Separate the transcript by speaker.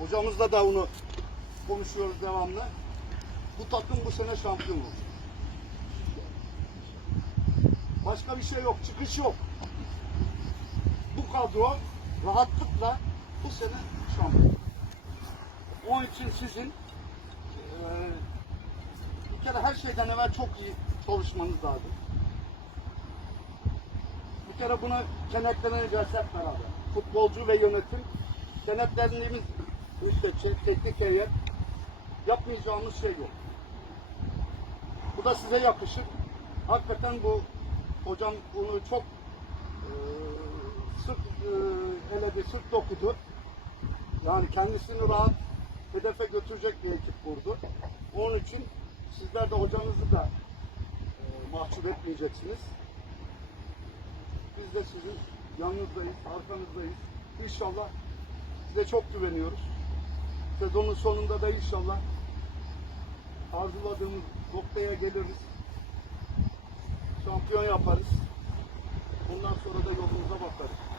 Speaker 1: Hocamızla da onu konuşuyoruz devamlı. Bu takım bu sene şampiyon olur. Başka bir şey yok, çıkış yok. Bu kadro rahatlıkla bu sene şampiyon. Onun için sizin eee, bir kere her şeyden evvel çok iyi çalışmanız lazım. Bir kere bunu kenetleneceğiz hep beraber. Futbolcu ve yönetim kenetlendiğimiz müddetçe teknik heyet yapmayacağımız şey yok. Bu da size yakışır. Hakikaten bu hocam bunu çok eee sık eee eledi, sık dokudu. Yani kendisini rahat hedefe götürecek bir ekip kurdu. Onun için sizler de hocanızı da eee mahcup etmeyeceksiniz. Biz de sizin yanınızdayız, arkanızdayız. İnşallah size çok güveniyoruz. Sezonun sonunda da inşallah arzuladığımız noktaya geliriz. Şampiyon yaparız. Bundan sonra da yolumuza bakarız.